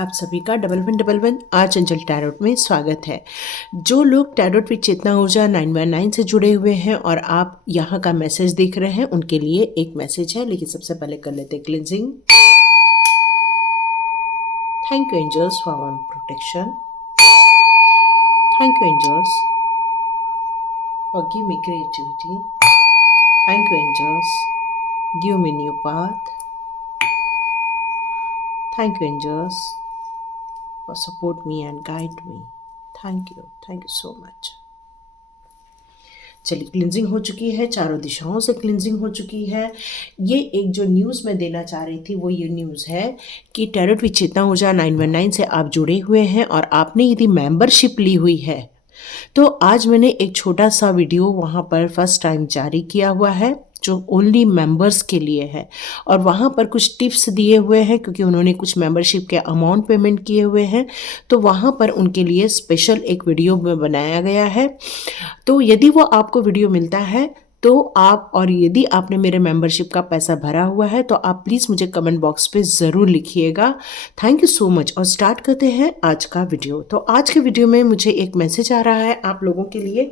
आप सभी का 1111 आर्च एंजल टैरोट में स्वागत है। जो लोग टैरोट विद चेतना ऊर्जा 919 से जुड़े हुए हैं और आप यहाँ का मैसेज देख रहे हैं उनके लिए एक मैसेज है, लेकिन सबसे पहले कर लेते हैं cleansing. Thank you angels for one protection. Thank you angels for give me creativity. Thank you angels, give me new path. Thank you angels for support me and guide me. Thank you so much. चलिए, cleansing हो चुकी है, चारों दिशाओं से cleansing हो चुकी है। ये एक जो न्यूज़ मैं देना चाह रही थी वो ये न्यूज़ है कि टैरोट विद चेतना ऊर्जा 919 से आप जुड़े हुए हैं और आपने यदि मेंबरशिप ली हुई है तो आज मैंने एक छोटा सा वीडियो वहाँ पर फर्स्ट टाइम जारी किया हुआ है जो ओनली मेंबर्स के लिए है, और वहाँ पर कुछ टिप्स दिए हुए हैं क्योंकि उन्होंने कुछ मेंबरशिप के अमाउंट पेमेंट किए हुए हैं, तो वहाँ पर उनके लिए स्पेशल एक वीडियो में बनाया गया है। तो यदि वो आपको वीडियो मिलता है तो आप, और यदि आपने मेरे मेंबरशिप का पैसा भरा हुआ है तो आप प्लीज़ मुझे कमेंट बॉक्स पे ज़रूर लिखिएगा। Thank you so much. और स्टार्ट करते हैं आज का वीडियो। तो आज के वीडियो में मुझे एक मैसेज आ रहा है आप लोगों के लिए।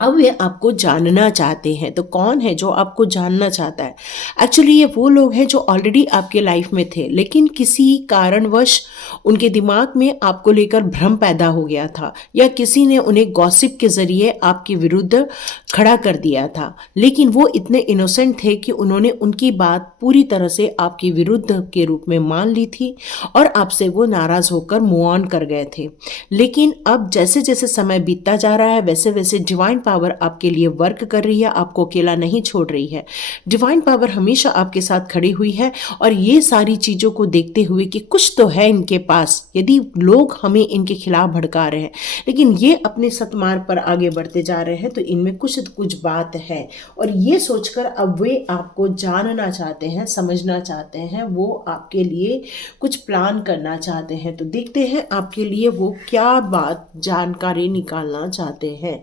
अब वे आपको जानना चाहते हैं, तो कौन है जो आपको जानना चाहता है? एक्चुअली ये वो लोग हैं जो ऑलरेडी आपके लाइफ में थे, लेकिन किसी कारणवश उनके दिमाग में आपको लेकर भ्रम पैदा हो गया था, या किसी ने उन्हें गॉसिप के ज़रिए आपके विरुद्ध खड़ा कर दिया था। लेकिन वो इतने इनोसेंट थे कि उन्होंने उनकी बात पूरी तरह से आपके विरुद्ध के रूप में मान ली थी और आपसे वो नाराज़ होकर मूव ऑन कर गए थे। लेकिन अब जैसे जैसे समय बीतता जा रहा है वैसे वैसे डिवाइन पावर आपके लिए वर्क कर रही है, आपको अकेला नहीं छोड़ रही है। डिवाइन पावर हमेशा आपके साथ खड़ी हुई है और ये सारी चीज़ों को देखते हुए कि कुछ तो है इनके पास, यदि लोग हमें इनके खिलाफ भड़का रहे हैं लेकिन ये अपने सतमार्ग पर आगे बढ़ते जा रहे हैं, तो इनमें कुछ बात है। और ये सोचकर अब वे आपको जानना चाहते हैं, समझना चाहते हैं, वो आपके लिए कुछ प्लान करना चाहते हैं। तो देखते हैं आपके लिए वो क्या बात जानकारी निकालना चाहते हैं।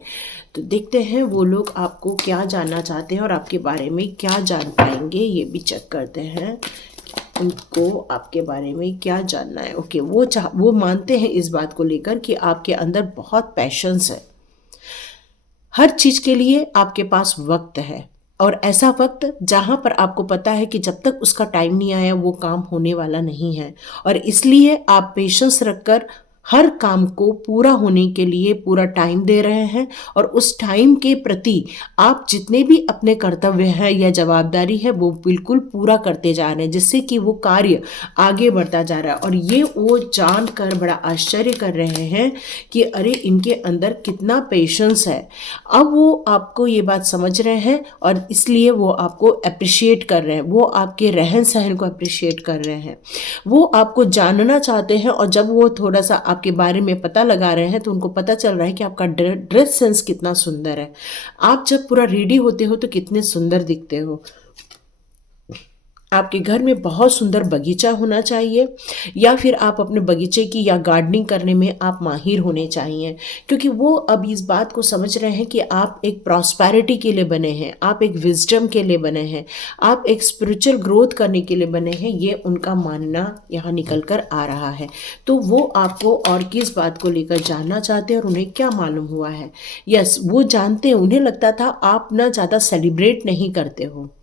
तो देखते हैं वो लोग आपको क्या जानना चाहते हैं और आपके बारे में क्या जान पाएंगे, ये भी चेक करते हैं उनको आपके बारे में क्या जानना है। ओके, वो मानते हैं इस बात को लेकर कि आपके अंदर बहुत पैशंस है, हर चीज़ के लिए आपके पास वक्त है, और ऐसा वक्त जहाँ पर आपको पता है कि जब तक उसका टाइम नहीं आया वो काम होने वाला नहीं है, और इसलिए आप पेशेंस रखकर हर काम को पूरा होने के लिए पूरा टाइम दे रहे हैं, और उस टाइम के प्रति आप जितने भी अपने कर्तव्य हैं या जवाबदारी है वो बिल्कुल पूरा करते जा रहे हैं, जिससे कि वो कार्य आगे बढ़ता जा रहा है। और ये वो जानकर बड़ा आश्चर्य कर रहे हैं कि अरे इनके अंदर कितना पेशेंस है। अब वो आपको ये बात समझ रहे हैं और इसलिए वो आपको अप्रिशिएट कर रहे हैं, वो आपके रहन सहन को अप्रिशिएट कर रहे हैं, वो आपको जानना चाहते हैं। और जब वो थोड़ा सा आपके बारे में पता लगा रहे हैं तो उनको पता चल रहा है कि आपका ड्रेस सेंस कितना सुंदर है, आप जब पूरा रेडी होते हो तो कितने सुंदर दिखते हो, आपके घर में बहुत सुंदर बगीचा होना चाहिए, या फिर आप अपने बगीचे की या गार्डनिंग करने में आप माहिर होने चाहिए, क्योंकि वो अब इस बात को समझ रहे हैं कि आप एक प्रॉस्पेरिटी के लिए बने हैं, आप एक विजडम के लिए बने हैं, आप एक स्पिरिचुअल ग्रोथ करने के लिए बने हैं। ये उनका मानना यहाँ निकल कर आ रहा है। तो वो आपको और किस बात को लेकर जानना चाहते हैं और उन्हें क्या मालूम हुआ है? यस, वो जानते हैं, उन्हें लगता था आप ना ज़्यादा सेलिब्रेट नहीं करते हो।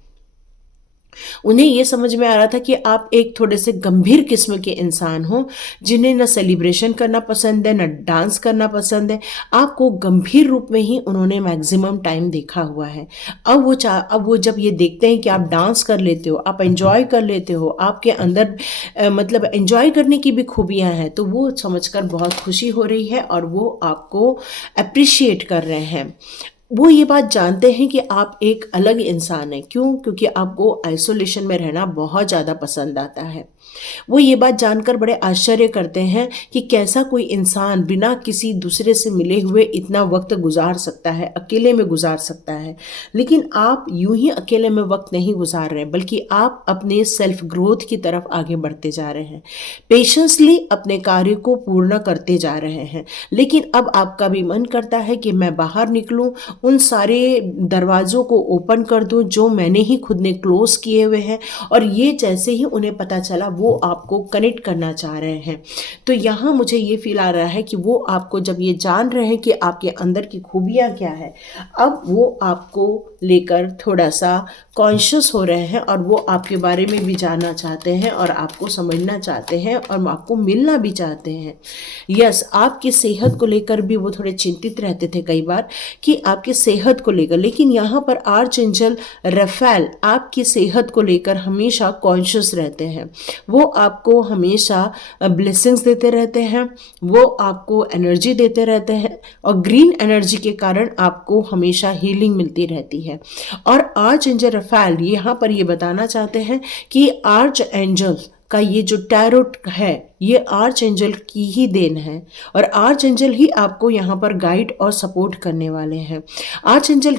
उन्हें ये समझ में आ रहा था कि आप एक थोड़े से गंभीर किस्म के इंसान हो, जिन्हें न सेलिब्रेशन करना पसंद है न डांस करना पसंद है। आपको गंभीर रूप में ही उन्होंने मैक्सिमम टाइम देखा हुआ है। अब वो जब ये देखते हैं कि आप डांस कर लेते हो, आप एंजॉय कर लेते हो, आपके अंदर मतलब एंजॉय करने की भी खूबियाँ हैं, तो वो समझकर बहुत खुशी हो रही है और वो आपको अप्रिशिएट कर रहे हैं। वो ये बात जानते हैं कि आप एक अलग इंसान हैं। क्यों? क्योंकि आपको आइसोलेशन में रहना बहुत ज़्यादा पसंद आता है। वो ये बात जानकर बड़े आश्चर्य करते हैं कि कैसा कोई इंसान बिना किसी दूसरे से मिले हुए इतना वक्त गुजार सकता है, अकेले में गुजार सकता है। लेकिन आप यूं ही अकेले में वक्त नहीं गुजार रहे, बल्कि आप अपने सेल्फ ग्रोथ की तरफ आगे बढ़ते जा रहे हैं, पेशेंसली अपने कार्य को पूर्ण करते जा रहे हैं। लेकिन अब आपका भी मन करता है कि मैं बाहर निकलूं, उन सारे दरवाज़ों को ओपन कर दूं जो मैंने ही खुद ने क्लोज किए हुए हैं। और ये जैसे ही उन्हें पता चला वो आपको कनेक्ट करना चाह रहे हैं। तो यहाँ मुझे ये फील आ रहा है कि वो आपको जब ये जान रहे हैं कि आपके अंदर की खूबियाँ क्या है, अब वो आपको लेकर थोड़ा सा कॉन्शियस हो रहे हैं और वो आपके बारे में भी जानना चाहते हैं और आपको समझना चाहते हैं और आपको मिलना भी चाहते हैं। यस, आपकी सेहत को लेकर भी वो थोड़े चिंतित रहते थे कई बार कि आपकी सेहत को लेकर, लेकिन यहाँ पर आर्चएंजल रफेल आपकी सेहत को लेकर हमेशा कॉन्शियस रहते हैं। वो आपको हमेशा ब्लेसिंग्स देते रहते हैं, वो आपको एनर्जी देते रहते हैं और ग्रीन एनर्जी के कारण आपको हमेशा हीलिंग मिलती रहती है। और आर्च एंजल रफेल यहाँ पर ये बताना चाहते हैं कि आर्च एंजल का ये जो टैरोट है ये आर्च एंजल की ही देन है और आर्च एंजल ही आपको यहाँ पर गाइड और सपोर्ट करने वाले हैं। आर्च एंजल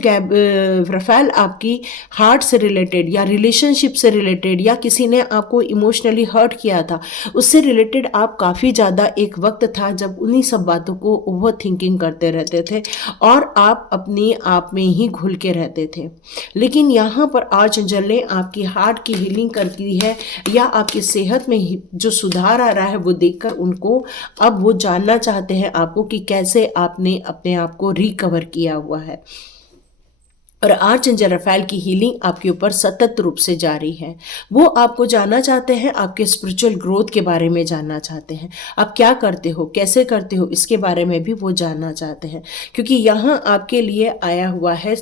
रफेल आपकी हार्ट से रिलेटेड या रिलेशनशिप से रिलेटेड या किसी ने आपको इमोशनली हर्ट किया था उससे रिलेटेड आप काफ़ी ज़्यादा एक वक्त था जब उन्हीं सब बातों को ओवर थिंकिंग करते रहते थे और आप अपने आप में ही घुल के रहते थे। लेकिन यहाँ पर आर्च एंजल ने आपकी हार्ट की हीलिंग कर दी है या आपकी सेहत में जो सुधार आ रहा है वो देखकर उनको अब वो जानना चाहते हैं आपको कि कैसे आपने अपने आप को रिकवर किया हुआ है। और आर्च एंजल रफेल की हीलिंग आपके ऊपर सतत रूप से जारी है। वो आपको जानना चाहते हैं, आपके स्पिरिचुअल ग्रोथ के बारे में जानना चाहते हैं, आप क्या करते हो, कैसे करते हो, इसके बारे में भी वो जानना चाहते हैं। क्योंकि यहाँ आपके लिए आया हुआ है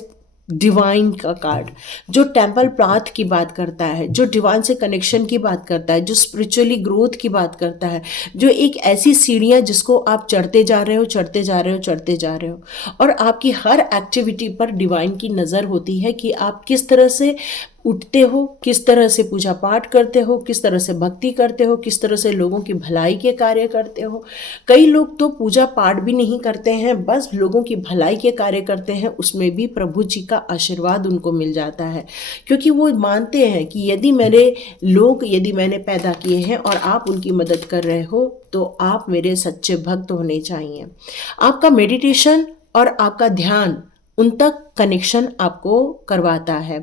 डिवाइन का कार्ड जो टेम्पल पाथ की बात करता है, जो डिवाइन से कनेक्शन की बात करता है, जो स्पिरिचुअली ग्रोथ की बात करता है, जो एक ऐसी सीढ़ियाँ जिसको आप चढ़ते जा रहे हो, चढ़ते जा रहे हो, चढ़ते जा रहे हो और आपकी हर एक्टिविटी पर डिवाइन की नज़र होती है कि आप किस तरह से उठते हो, किस तरह से पूजा पाठ करते हो, किस तरह से भक्ति करते हो, किस तरह से लोगों की भलाई के कार्य करते हो। कई लोग तो पूजा पाठ भी नहीं करते हैं, बस लोगों की भलाई के कार्य करते हैं, उसमें भी प्रभु जी का आशीर्वाद उनको मिल जाता है क्योंकि वो मानते हैं कि यदि मैंने पैदा किए हैं और आप उनकी मदद कर रहे हो तो आप मेरे सच्चे भक्त होने चाहिए। आपका मेडिटेशन और आपका ध्यान उन तक कनेक्शन आपको करवाता है।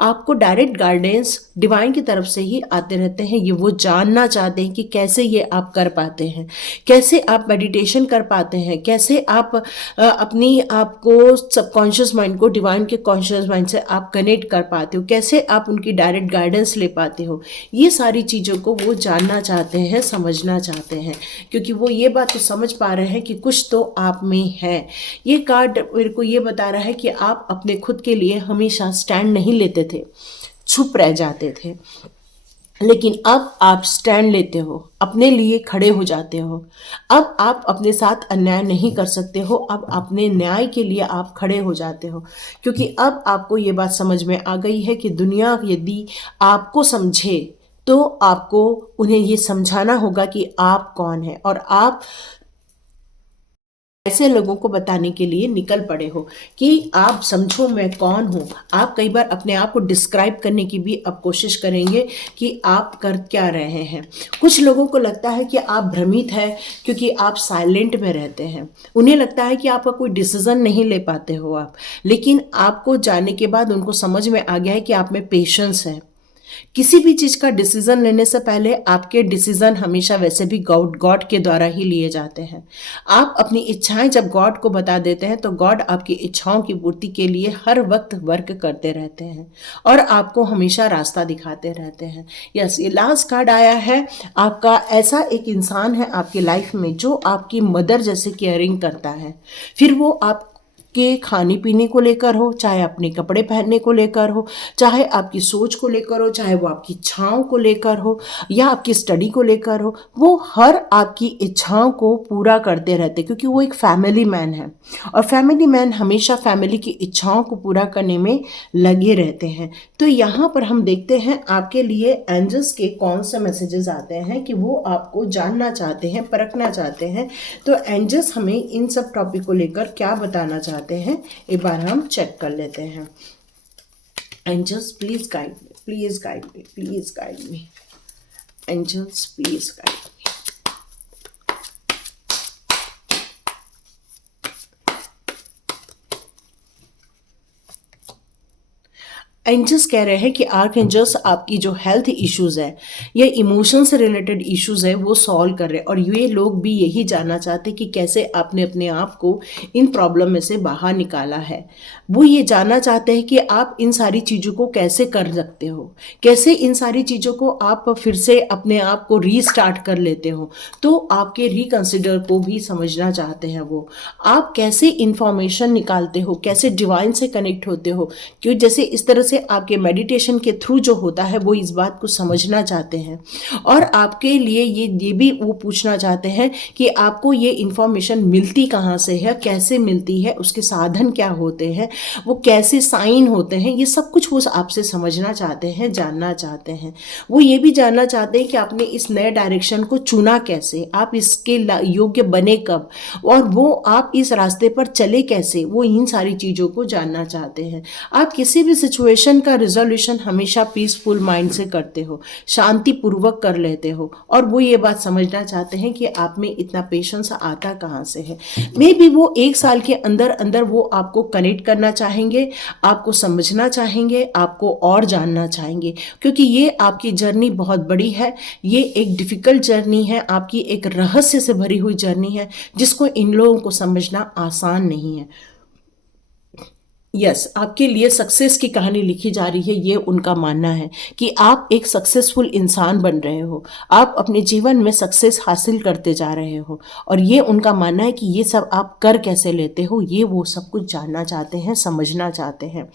आपको डायरेक्ट गाइडेंस डिवाइन की तरफ से ही आते रहते हैं। ये वो जानना चाहते हैं कि कैसे ये आप कर पाते हैं, कैसे आप मेडिटेशन कर पाते हैं, कैसे आप अपनी आपको सबकॉन्शियस माइंड को डिवाइन के कॉन्शियस माइंड से आप कनेक्ट कर पाते हो, कैसे आप उनकी डायरेक्ट गाइडेंस ले पाते हो। ये सारी चीज़ों को वो जानना चाहते हैं, समझना चाहते हैं क्योंकि वो ये बात तो समझ पा रहे हैं कि कुछ तो आप में है। ये कार्ड मेरे को ये बता रहा है कि आप अपने खुद के लिए हमेशा स्टैंड नहीं लेते थे, चुप रह जाते थे, लेकिन अब आप स्टैंड लेते हो, अपने लिए खड़े हो जाते हो। अब आप अपने साथ अन्याय नहीं कर सकते हो, अब अपने न्याय के लिए आप खड़े हो जाते हो क्योंकि अब आपको ये बात समझ में आ गई है कि दुनिया यदि आपको समझे तो आपको उन्हें ये समझाना होगा कि आप कौन है और आप ऐसे लोगों को बताने के लिए निकल पड़े हो कि आप समझो मैं कौन हूँ। आप कई बार अपने आप को डिस्क्राइब करने की भी अब कोशिश करेंगे कि आप कर क्या रहे हैं। कुछ लोगों को लगता है कि आप भ्रमित है क्योंकि आप साइलेंट में रहते हैं। उन्हें लगता है कि आपका कोई डिसीजन नहीं ले पाते हो आप, लेकिन आपको जानने के बाद उनको समझ में आ गया है कि आप में पेशेंस है। किसी भी चीज़ का डिसीजन लेने से पहले आपके डिसीजन हमेशा वैसे भी गॉड के द्वारा ही लिए जाते हैं। आप अपनी इच्छाएं जब गॉड को बता देते हैं तो गॉड आपकी इच्छाओं की पूर्ति के लिए हर वक्त वर्क करते रहते हैं और आपको हमेशा रास्ता दिखाते रहते हैं। यस, ये लास्ट कार्ड आया है। आपका ऐसा एक इंसान है आपकी लाइफ में जो आपकी मदर जैसे केयरिंग करता है, फिर वो आप के खाने पीने को लेकर हो, चाहे अपने कपड़े पहनने को लेकर हो, चाहे आपकी सोच को लेकर हो, चाहे वो आपकी इच्छाओं को लेकर हो या आपकी स्टडी को लेकर हो, वो हर आपकी इच्छाओं को पूरा करते रहते क्योंकि वो एक फैमिली मैन है और फैमिली मैन हमेशा फैमिली की इच्छाओं को पूरा करने में लगे रहते हैं। तो यहाँ पर हम देखते हैं आपके लिए एंजल्स के कौन से मैसेजेस आते हैं कि वो आपको जानना चाहते हैं, परखना चाहते हैं। तो एंजल्स हमें इन सब टॉपिक को लेकर क्या बताना चाहते हैं एक बार हम चेक कर लेते हैं। Angels please guide me, please guide me, please guide me. Angels please guide me. Angels कह रहे हैं कि आर्क एंजल्स आपकी जो हेल्थ इश्यूज़ है या इमोशन से रिलेटेड इश्यूज़ है वो सॉल्व कर रहे हैं, और ये लोग भी यही जानना चाहते हैं कि कैसे आपने अपने आप को इन प्रॉब्लम में से बाहर निकाला है। वो ये जानना चाहते हैं कि आप इन सारी चीज़ों को कैसे कर सकते हो, कैसे इन सारी चीज़ों को आप फिर से अपने आप को रीस्टार्ट कर लेते हो। तो आपके रिकंसिडर को भी समझना चाहते हैं वो। आप कैसे इंफॉर्मेशन निकालते हो, कैसे डिवाइन से कनेक्ट होते हो, क्यों जैसे इस तरह से आपके मेडिटेशन के थ्रू जो होता है वो इस बात को समझना चाहते हैं। और आपके लिए ये भी वो पूछना चाहते हैं कि आपको ये इंफॉर्मेशन मिलती कहाँ से है, कैसे मिलती है, उसके साधन क्या होते हैं, वो कैसे साइन होते हैं, ये सब कुछ वो आपसे समझना चाहते हैं, जानना चाहते हैं। वो ये भी जानना चाहते हैं कि आपने इस नए डायरेक्शन को चुना कैसे, आप इसके योग्य बने कब, और वो आप इस रास्ते पर चले कैसे, वो इन सारी चीज़ों को जानना चाहते हैं। आप किसी भी सिचुएशन का रिजोल्यूशन हमेशा पीसफुल माइंड से करते हो, शांति पूर्वक कर लेते हो, और वो ये बात समझना चाहते हैं कि आप में इतना पेशेंस आता कहाँ से है। मे बी वो 1 साल के अंदर अंदर वो आपको कनेक्ट करना चाहेंगे, आपको समझना चाहेंगे, आपको और जानना चाहेंगे, क्योंकि ये आपकी जर्नी बहुत बड़ी है, ये एक डिफ़िकल्ट जर्नी है, आपकी एक रहस्य से भरी हुई जर्नी है, जिसको इन लोगों को समझना आसान नहीं है। यस, आपके लिए सक्सेस की कहानी लिखी जा रही है, ये उनका मानना है कि आप एक सक्सेसफुल इंसान बन रहे हो, आप अपने जीवन में सक्सेस हासिल करते जा रहे हो, और ये उनका मानना है कि ये सब आप कर कैसे लेते हो, ये वो सब कुछ जानना चाहते हैं, समझना चाहते हैं।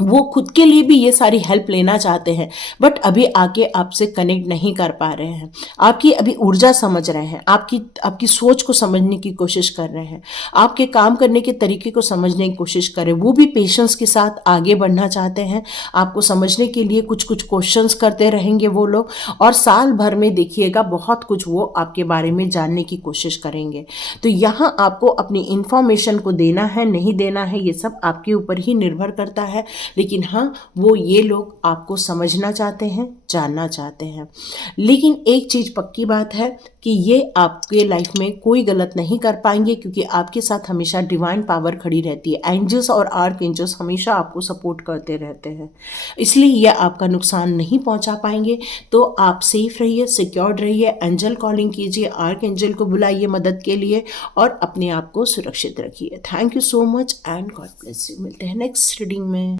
वो खुद के लिए भी ये सारी हेल्प लेना चाहते हैं, बट अभी आके आपसे कनेक्ट नहीं कर पा रहे हैं। आपकी अभी ऊर्जा समझ रहे हैं, आपकी आपकी सोच को समझने की कोशिश कर रहे हैं, आपके काम करने के तरीके को समझने की कोशिश कर रहे हैं। वो भी पेशेंस के साथ आगे बढ़ना चाहते हैं, आपको समझने के लिए कुछ कुछ क्वेश्चंस करते रहेंगे वो लोग, और साल भर में देखिएगा बहुत कुछ वो आपके बारे में जानने की कोशिश करेंगे। तो यहाँ आपको अपनी इंफॉर्मेशन को देना है, नहीं देना है, ये सब आपके ऊपर ही निर्भर करता है। लेकिन हाँ, वो ये लोग आपको समझना चाहते हैं, जानना चाहते हैं। लेकिन एक चीज़ पक्की बात है कि ये आपके लाइफ में कोई गलत नहीं कर पाएंगे, क्योंकि आपके साथ हमेशा डिवाइन पावर खड़ी रहती है। एंजल्स और आर्क एंजल्स हमेशा आपको सपोर्ट करते रहते हैं, इसलिए ये आपका नुकसान नहीं पहुंचा पाएंगे। तो आप सेफ रहिए, सिक्योर्ड रहिए, एंजल कॉलिंग कीजिए, आर्क एंजल को बुलाइए मदद के लिए, और अपने आप को सुरक्षित रखिए। Thank you so much and God bless you. मिलते हैं नेक्स्ट रीडिंग में।